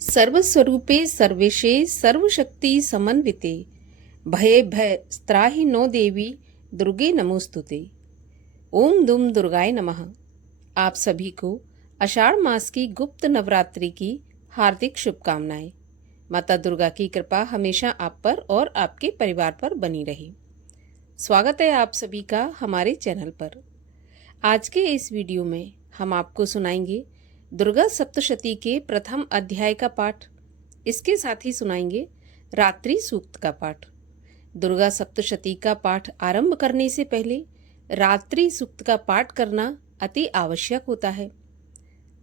सर्वस्वरूपे सर्वेशे सर्वशक्ति समन्विते भये भय स्त्राहि नो देवी दुर्गे नमोस्तुते। ओम दुम दुर्गाय नमः। आप सभी को आषाढ़ मास की गुप्त नवरात्रि की हार्दिक शुभकामनाएं। माता दुर्गा की कृपा हमेशा आप पर और आपके परिवार पर बनी रहे। स्वागत है आप सभी का हमारे चैनल पर। आज के इस वीडियो में हम आपको सुनाएंगे दुर्गा सप्तशती के प्रथम अध्याय का पाठ। इसके साथ ही सुनाएंगे रात्रि सूक्त का पाठ। दुर्गा सप्तशती का पाठ आरंभ करने से पहले रात्रि सूक्त का पाठ करना अति आवश्यक होता है।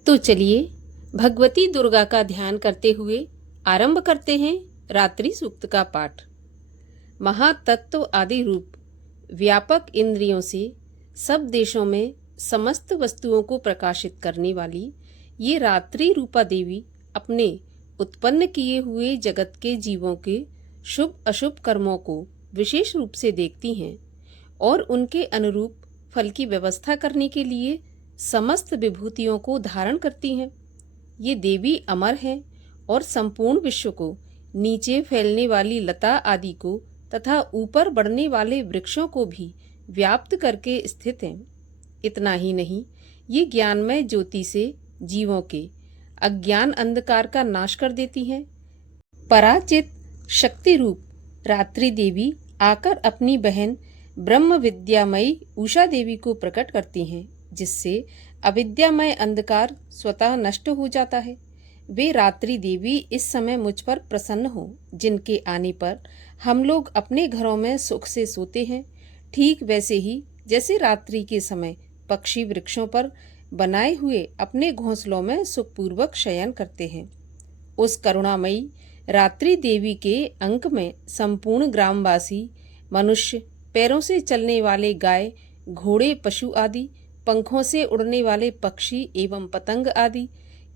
तो चलिए भगवती दुर्गा का ध्यान करते हुए आरंभ करते हैं रात्रि सूक्त का पाठ। महातत्व आदि रूप व्यापक इंद्रियों से सब देशों में समस्त वस्तुओं को प्रकाशित करने वाली ये रात्रि रूपा देवी अपने उत्पन्न किए हुए जगत के जीवों के शुभ अशुभ कर्मों को विशेष रूप से देखती हैं और उनके अनुरूप फल की व्यवस्था करने के लिए समस्त विभूतियों को धारण करती हैं। ये देवी अमर हैं और संपूर्ण विश्व को, नीचे फैलने वाली लता आदि को तथा ऊपर बढ़ने वाले वृक्षों को भी व्याप्त करके स्थित हैं। इतना ही नहीं, ये ज्ञानमय ज्योति से जीवों के अज्ञान अंधकार का नाश कर देती हैं। पराचित शक्ति रूप रात्रि देवी आकर अपनी बहन ब्रह्म विद्यामयी उषा देवी को प्रकट करती हैं, जिससे अविद्यामय अंधकार स्वतः नष्ट हो जाता है। वे रात्रि देवी इस समय मुझ पर प्रसन्न हो, जिनके आने पर हम लोग अपने घरों में सुख से सोते हैं। ठीक वैसे ही जैसे रात्रि के समय पक्षी वृक्षों पर बनाए हुए अपने घोंसलों में सुखपूर्वक शयन करते हैं। उस करुणामयी रात्रि देवी के अंक में संपूर्ण ग्रामवासी मनुष्य, पैरों से चलने वाले गाय, घोड़े, पशु आदि, पंखों से उड़ने वाले पक्षी एवं पतंग आदि,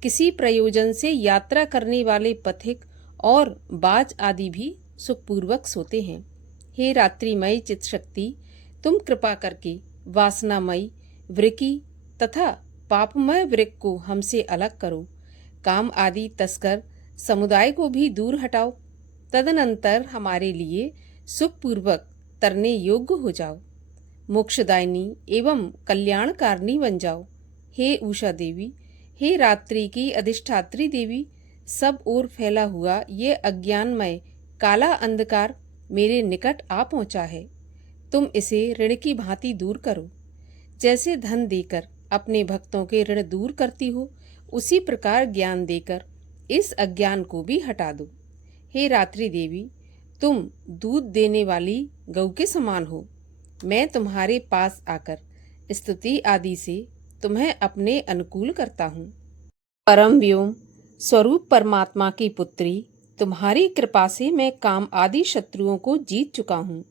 किसी प्रयोजन से यात्रा करने वाले पथिक और बाज आदि भी सुखपूर्वक सोते हैं। हे रात्रिमयी चित शक्ति, तुम कृपा करके वासनामयी वृकी तथा पापमय वृक्क को हमसे अलग करो। काम आदि तस्कर समुदाय को भी दूर हटाओ। तदनंतर हमारे लिए सुखपूर्वक तरने योग्य हो जाओ। मोक्षदायिनी एवं कल्याणकारिणी बन जाओ। हे उषा देवी, हे रात्रि की अधिष्ठात्री देवी, सब ओर फैला हुआ ये अज्ञानमय काला अंधकार मेरे निकट आ पहुंचा है। तुम इसे ऋण की भांति दूर करो। जैसे धन देकर अपने भक्तों के ऋण दूर करती हो, उसी प्रकार ज्ञान देकर इस अज्ञान को भी हटा दो। हे रात्रि देवी, तुम दूध देने वाली गौ के समान हो। मैं तुम्हारे पास आकर स्तुति आदि से तुम्हें अपने अनुकूल करता हूँ। परम व्योम स्वरूप परमात्मा की पुत्री, तुम्हारी कृपा से मैं काम आदि शत्रुओं को जीत चुका हूँ।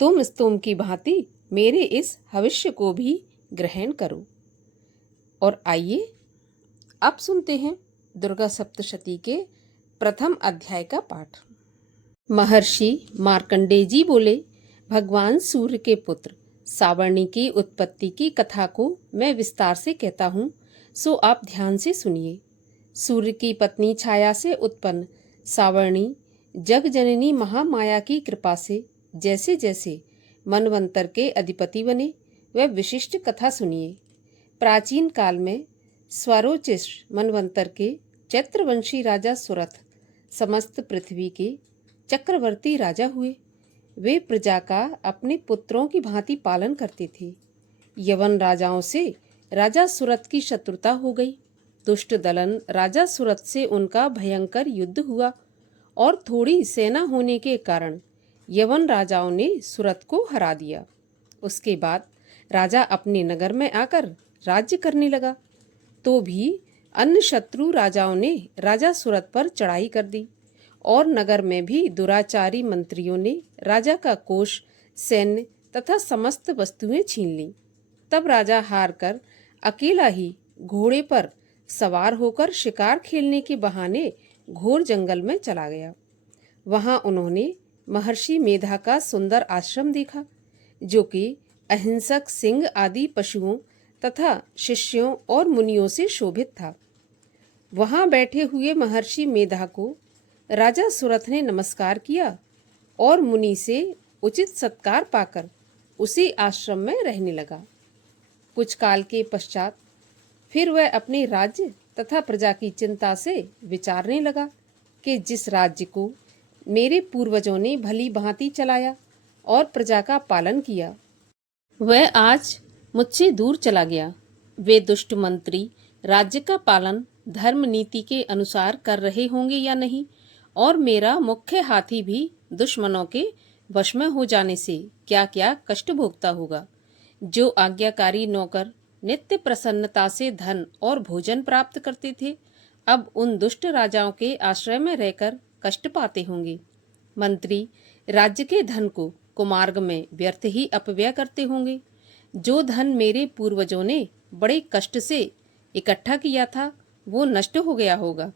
तुम स्तोम की भांति मेरे इस भविष्य को भी ग्रहण करो। और आइए अब सुनते हैं दुर्गा सप्तशती के प्रथम अध्याय का पाठ। महर्षि मार्कंडेय जी बोले, भगवान सूर्य के पुत्र सावर्णी की उत्पत्ति की कथा को मैं विस्तार से कहता हूँ, सो आप ध्यान से सुनिए। सूर्य की पत्नी छाया से उत्पन्न सावर्णी जगजननी महामाया की कृपा से जैसे जैसे मनवंतर के अधिपति बने, वह विशिष्ट कथा सुनिए। प्राचीन काल में स्वरोचिष्ट मनवंतर के चैत्रवंशी राजा सुरथ समस्त पृथ्वी के चक्रवर्ती राजा हुए। वे प्रजा का अपने पुत्रों की भांति पालन करते थे। यवन राजाओं से राजा सुरथ की शत्रुता हो गई। दुष्ट दलन राजा सुरथ से उनका भयंकर युद्ध हुआ और थोड़ी सेना होने के कारण यवन राजाओं ने सुरथ को हरा दिया। उसके बाद राजा अपने नगर में आकर राज्य करने लगा, तो भी अन्य शत्रु राजाओं ने राजा सुरथ पर चढ़ाई कर दी और नगर में भी दुराचारी मंत्रियों ने राजा का कोष, सैन्य तथा समस्त वस्तुएं छीन ली। तब राजा हार कर अकेला ही घोड़े पर सवार होकर शिकार खेलने के बहाने घोर जंगल में चला गया। वहां उन्होंने महर्षि मेधा का सुंदर आश्रम देखा, जो कि अहिंसक सिंह आदि पशुओं तथा शिष्यों और मुनियों से शोभित था। वहां बैठे हुए महर्षि मेधा को राजा सुरथ ने नमस्कार किया और मुनि से उचित सत्कार पाकर उसी आश्रम में रहने लगा। कुछ काल के पश्चात फिर वह अपने राज्य तथा प्रजा की चिंता से विचारने लगा कि जिस राज्य को मेरे पूर्वजों ने भली भांति चलाया और प्रजा का पालन किया, वह आज मुझसे दूर चला गया। वे दुष्ट मंत्री राज्य का पालन धर्म नीति के अनुसार कर रहे होंगे या नहीं, और मेरा मुख्य हाथी भी दुश्मनों के वश में हो जाने से क्या क्या कष्ट भोगता होगा। जो आज्ञाकारी नौकर नित्य प्रसन्नता से धन और भोजन प्राप्त करते थे, अब उन दुष्ट राजाओं के आश्रय में रहकर कष्ट पाते होंगे। मंत्री राज्य के धन को कुमार्ग में व्यर्थ ही अपव्यय करते होंगे। जो धन मेरे पूर्वजों ने बड़े कष्ट से इकट्ठा किया था, वो नष्ट हो गया होगा।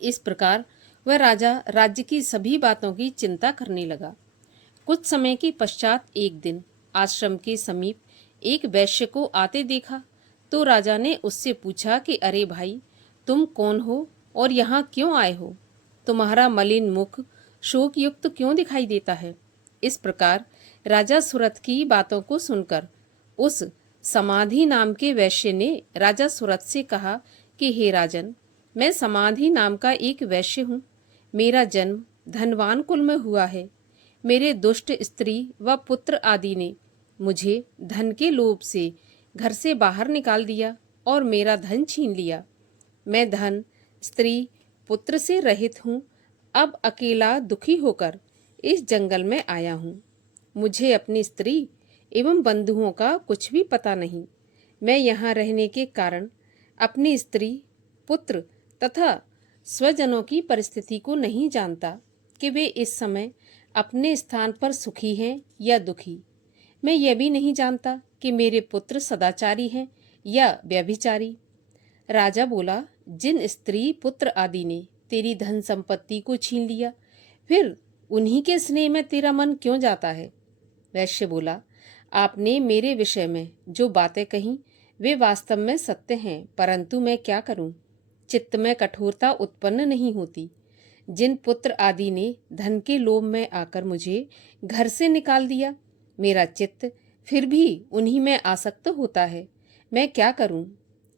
इस प्रकार वह राजा राज्य की सभी बातों की चिंता करने लगा। कुछ समय के पश्चात एक दिन आश्रम के समीप एक वैश्य को आते देखा तो राजा ने उससे पूछा कि अरे भाई, तुम कौन हो और यहाँ क्यों आए हो? तुम्हारा मलिन मुख शोक युक्त क्यों दिखाई देता है? इस प्रकार राजा सुरथ की बातों को सुनकर उस समाधि नाम के वैश्य ने राजा सुरथ से कहा कि हे राजन, मैं समाधि नाम का एक वैश्य हूँ। मेरा जन्म धनवान कुल में हुआ है। मेरे दुष्ट स्त्री व पुत्र आदि ने मुझे धन के लोभ से घर से बाहर निकाल दिया और मेरा धन छीन लिया। मैं धन, स्त्री, पुत्र से रहित हूँ। अब अकेला दुखी होकर इस जंगल में आया हूँ। मुझे अपनी स्त्री एवं बंधुओं का कुछ भी पता नहीं। मैं यहाँ रहने के कारण अपनी स्त्री, पुत्र तथा स्वजनों की परिस्थिति को नहीं जानता कि वे इस समय अपने स्थान पर सुखी हैं या दुखी। मैं यह भी नहीं जानता कि मेरे पुत्र सदाचारी हैं या व्यभिचारी। राजा बोला, जिन स्त्री, पुत्र आदि ने तेरी धन संपत्ति को छीन लिया, फिर उन्हीं के स्नेह में तेरा मन क्यों जाता है? वैश्य बोला, आपने मेरे विषय में जो बातें कही वे वास्तव में सत्य हैं, परंतु मैं क्या करूं? चित्त में कठोरता उत्पन्न नहीं होती। जिन पुत्र आदि ने धन के लोभ में आकर मुझे घर से निकाल दिया, मेरा चित्त फिर भी उन्हीं में आसक्त होता है। मैं क्या करूं?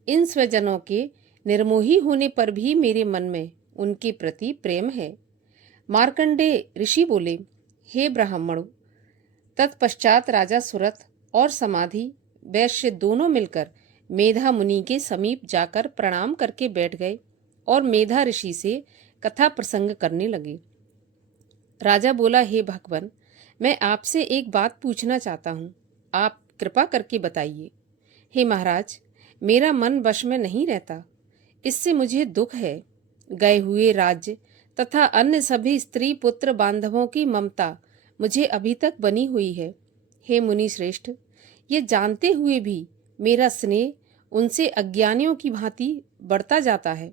इन स्वजनों के निर्मोही होने पर भी मेरे मन में उनके प्रति प्रेम है। मार्कंडेय ऋषि बोले, हे ब्राह्मणों, तत्पश्चात राजा सुरथ और समाधि वैश्य दोनों मिलकर मेधा मुनि के समीप जाकर प्रणाम करके बैठ गए और मेधा ऋषि से कथा प्रसंग करने लगे। राजा बोला, हे भगवान, मैं आपसे एक बात पूछना चाहता हूँ, आप कृपा करके बताइए। हे महाराज, मेरा मन वश में नहीं रहता, इससे मुझे दुख है। गए हुए राज्य तथा अन्य सभी स्त्री पुत्र बांधवों की ममता मुझे अभी तक बनी हुई है। हे मुनि श्रेष्ठ, ये जानते हुए भी मेरा स्नेह उनसे अज्ञानियों की भांति बढ़ता जाता है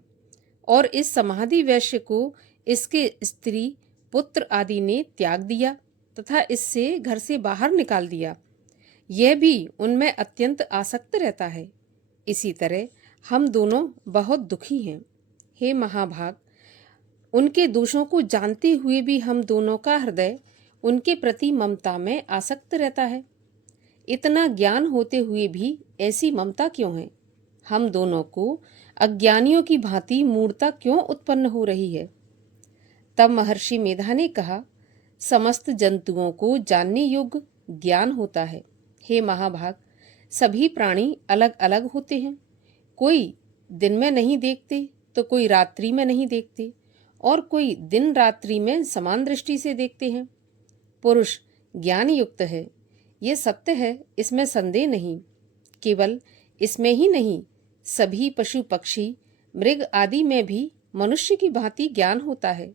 और इस समाधि वैश्य को इसके स्त्री पुत्र आदि ने त्याग दिया तथा इससे घर से बाहर निकाल दिया। यह भी उनमें अत्यंत आसक्त रहता है। इसी तरह हम दोनों बहुत दुखी हैं। हे महाभाग, उनके दोषों को जानते हुए भी हम दोनों का हृदय उनके प्रति ममता में आसक्त रहता है। इतना ज्ञान होते हुए भी ऐसी ममता क्यों है? हम दोनों को अज्ञानियों की भांति मूढ़ता क्यों उत्पन्न हो रही है? तब महर्षि मेधा ने कहा, समस्त जंतुओं को जानने योग्य ज्ञान होता है। हे महाभाग, सभी प्राणी अलग अलग होते हैं। कोई दिन में नहीं देखते तो कोई रात्रि में नहीं देखते और कोई दिन रात्रि में समान दृष्टि से देखते हैं। पुरुष ज्ञान युक्त है, ये सत्य है, इसमें संदेह नहीं। केवल इसमें ही नहीं, सभी पशु पक्षी मृग आदि में भी मनुष्य की भांति ज्ञान होता है।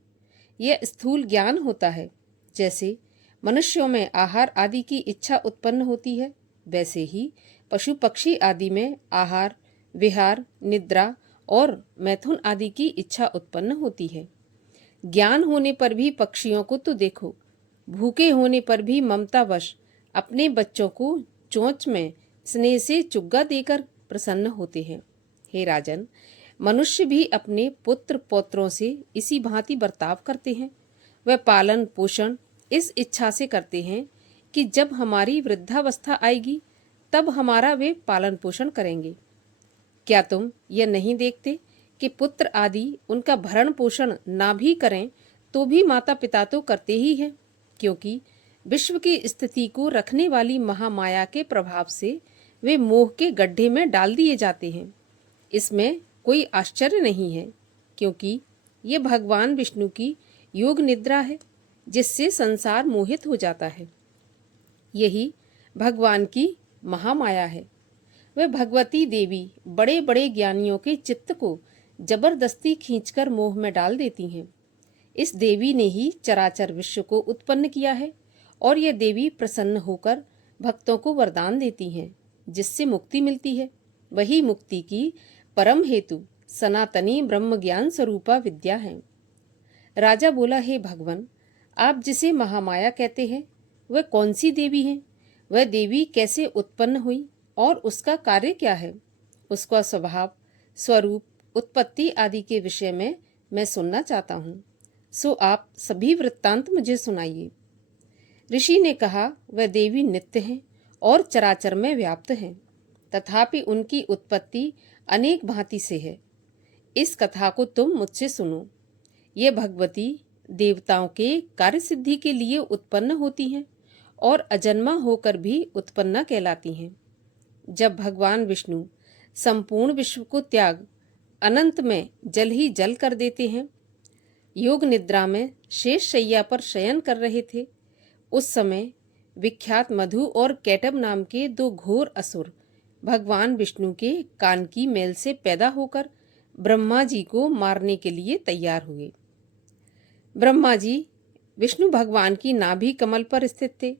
यह स्थूल ज्ञान होता है। जैसे मनुष्यों में आहार आदि की इच्छा उत्पन्न होती है, वैसे ही पशु पक्षी आदि में आहार, विहार, निद्रा और मैथुन आदि की इच्छा उत्पन्न होती है। ज्ञान होने पर भी पक्षियों को तो देखो, भूखे होने पर भी ममतावश अपने बच्चों को चोंच में स्नेह से चुग्गा देकर प्रसन्न होते हैं। हे राजन, मनुष्य भी अपने पुत्र पौत्रों से इसी भांति बर्ताव करते हैं। वह पालन पोषण इस इच्छा से करते हैं कि जब हमारी वृद्धावस्था आएगी तब हमारा वे पालन पोषण करेंगे। क्या तुम यह नहीं देखते कि पुत्र आदि उनका भरण पोषण ना भी करें तो भी माता पिता तो करते ही हैं, क्योंकि विश्व की स्थिति को रखने वाली महामाया के प्रभाव से वे मोह के गड्ढे में डाल दिए जाते हैं। इसमें कोई आश्चर्य नहीं है, क्योंकि ये भगवान विष्णु की योग निद्रा है जिससे संसार मोहित हो जाता है। यही भगवान की महामाया है। वह भगवती देवी बड़े बड़े ज्ञानियों के चित्त को जबरदस्ती खींचकर मोह में डाल देती हैं। इस देवी ने ही चराचर विश्व को उत्पन्न किया है और यह देवी प्रसन्न होकर भक्तों को वरदान देती हैं जिससे मुक्ति मिलती है। वही मुक्ति की परम हेतु सनातनी ब्रह्म ज्ञान स्वरूपा विद्या है। राजा बोला, हे भगवान, आप जिसे महामाया कहते हैं वह कौन सी देवी है? वह देवी कैसे उत्पन्न हुई और उसका कार्य क्या है? उसका स्वभाव, स्वरूप, उत्पत्ति आदि के विषय में मैं सुनना चाहता हूँ। सो आप सभी वृत्तांत मुझे सुनाइए। ऋषि ने कहा, वह देवी नित्य हैं और चराचर में व्याप्त हैं, तथापि उनकी उत्पत्ति अनेक भांति से है। इस कथा को तुम मुझसे सुनो। ये भगवती देवताओं के कार्य सिद्धि के लिए उत्पन्न होती हैं और अजन्मा होकर भी उत्पन्ना कहलाती हैं। जब भगवान विष्णु संपूर्ण विश्व को त्याग अनंत में जल ही जल कर देते हैं, योग निद्रा में शेष शैया पर शयन कर रहे थे, उस समय विख्यात मधु और कैटब नाम के दो घोर असुर भगवान विष्णु के कान की मेल से पैदा होकर ब्रह्मा जी को मारने के लिए तैयार हुए। ब्रह्मा जी विष्णु भगवान की नाभि कमल पर स्थित थे।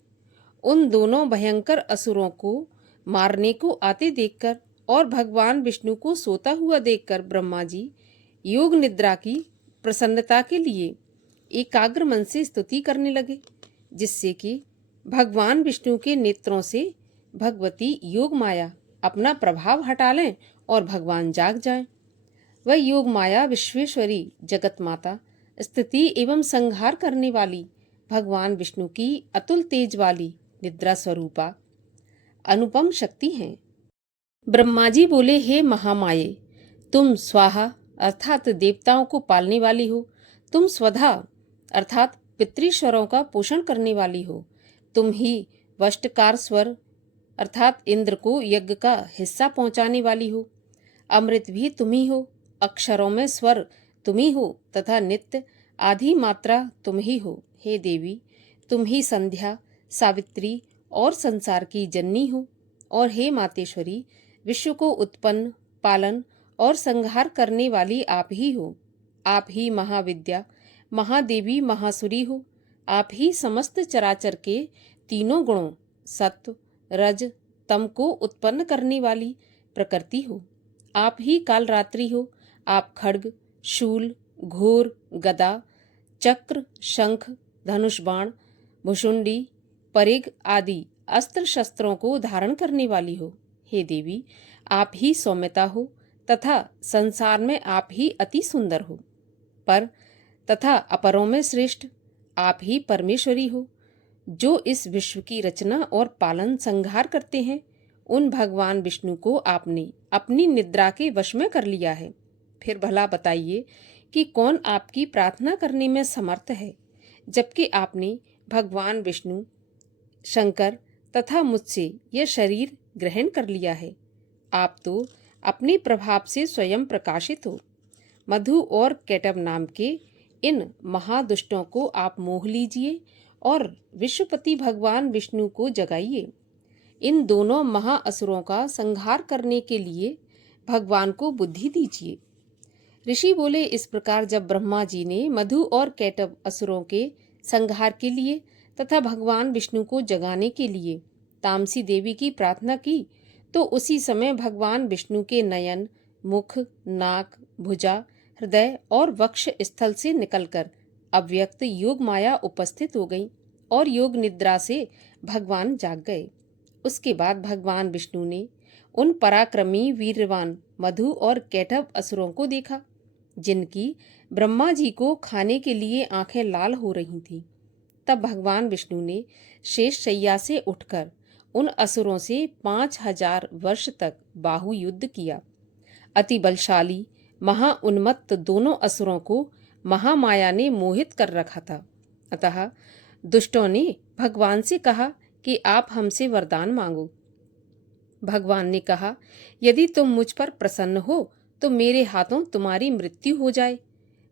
उन दोनों भयंकर असुरों को मारने को आते देखकर और भगवान विष्णु को सोता हुआ देखकर ब्रह्मा जी योग निद्रा की प्रसन्नता के लिए एकाग्र मन से स्तुति करने लगे, जिससे कि भगवान विष्णु के नेत्रों से भगवती योग माया अपना प्रभाव हटा लें और भगवान जाग जाएं। वह योग माया विश्वेश्वरी जगत माता, स्थिति एवं संहार करने वाली भगवान विष्णु की अतुल तेज वाली निद्रा स्वरूपा अनुपम शक्ति हैं। ब्रह्मा जी बोले, हे महामाये, तुम स्वाहा अर्थात देवताओं को पालने वाली हो। तुम स्वधा अर्थात पितृश्वरों का पोषण करने वाली हो। तुम ही वष्टकार स्वर अर्थात इंद्र को यज्ञ का हिस्सा पहुंचाने वाली हो। अमृत भी तुम ही हो, अक्षरों में स्वर तुम ही हो तथा नित्य आधी मात्रा तुम ही हो। हे देवी, तुम ही संध्या, सावित्री और संसार की जननी हो। और हे मातेश्वरी, विश्व को उत्पन्न, पालन और संहार करने वाली आप ही हो। आप ही महाविद्या, महादेवी, महासुरी हो। आप ही समस्त चराचर के तीनों गुणों सत्व, रज, तम को उत्पन्न करने वाली प्रकृति हो। आप ही कालरात्रि हो। आप खड्ग, शूल, घोर, गदा, चक्र, शंख, धनुष बाण, भुषुंडी, परिघ आदि अस्त्र शस्त्रों को धारण करने वाली हो। हे देवी, आप ही सौम्यता हो तथा संसार में आप ही अति सुंदर हो। पर तथा अपरों में श्रेष्ठ आप ही परमेश्वरी हो, जो इस विश्व की रचना और पालन संहार करते हैं। उन भगवान विष्णु को आपने अपनी निद्रा के वश में कर लिया है। फिर भला बताइए कि कौन आपकी प्रार्थना करने में समर्थ है, जबकि आपने भगवान विष्णु, शंकर तथा मुझसे यह शरीर ग्रहण कर लिया है। आप तो अपने प्रभाव से स्वयं प्रकाशित हो। मधु और कैटब नाम के इन महादुष्टों को आप मोह लीजिए और विश्वपति भगवान विष्णु को जगाइए। इन दोनों महाअसुरों का संहार करने के लिए भगवान को बुद्धि दीजिए। ऋषि बोले, इस प्रकार जब ब्रह्मा जी ने मधु और कैटब असुरों के संहार के लिए तथा भगवान विष्णु को जगाने के लिए तामसी देवी की प्रार्थना की, तो उसी समय भगवान विष्णु के नयन, मुख, नाक, भुजा, हृदय और वक्ष स्थल से निकलकर अव्यक्त योग माया उपस्थित हो गई और योग निद्रा से भगवान जाग गए। उसके बाद भगवान विष्णु ने उन पराक्रमी, वीरवान मधु और कैटभ असुरों को देखा, जिनकी ब्रह्मा जी को खाने के लिए आंखें लाल हो रही थीं। तब भगवान विष्णु ने शेष शैया से उठकर उन असुरों से 5000 वर्ष तक बाहु युद्ध किया। अति बलशाली महाउन्मत्त दोनों असुरों को महामाया ने मोहित कर रखा था। अतः दुष्टों ने भगवान से कहा कि आप हमसे वरदान मांगो। भगवान ने कहा, यदि तुम मुझ पर प्रसन्न हो तो मेरे हाथों तुम्हारी मृत्यु हो जाए।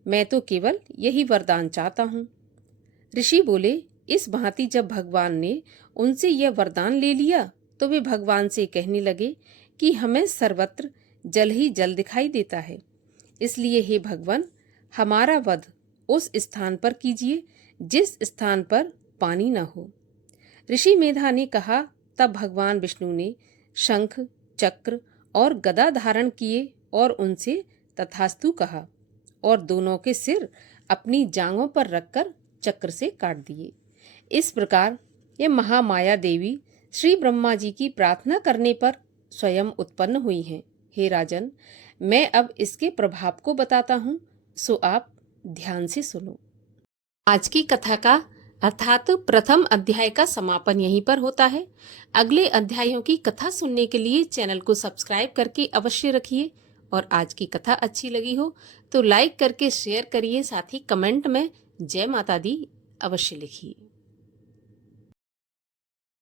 मैं तो केवल यही वरदान चाहता हूँ। ऋषि बोले, इस भांति जब भगवान ने उनसे यह वरदान ले लिया तो वे भगवान से कहने लगे कि हमें सर्वत्र जल ही जल दिखाई देता है, इसलिए हे भगवान, हमारा वध उस स्थान पर कीजिए जिस स्थान पर पानी न हो। ऋषि मेधा ने कहा, तब भगवान विष्णु ने शंख, चक्र और गदा धारण किए और उनसे तथास्तु कहा और दोनों के सिर अपनी जांघों पर रखकर चक्र से काट दिए। इस प्रकार ये महामाया देवी श्री ब्रह्मा जी की प्रार्थना करने पर स्वयं उत्पन्न हुई हैं। हे राजन, मैं अब इसके प्रभाव को बताता हूँ, सो आप ध्यान से सुनो। आज की कथा का अर्थात प्रथम अध्याय का समापन यहीं पर होता है। अगले अध्यायों की कथा सुनने के लिए चैनल को सब्सक्राइब करके अवश्य रखिए और आज की कथा अच्छी लगी हो तो लाइक करके शेयर करिए, साथ ही कमेंट में जय माता दी अवश्य लिखिए।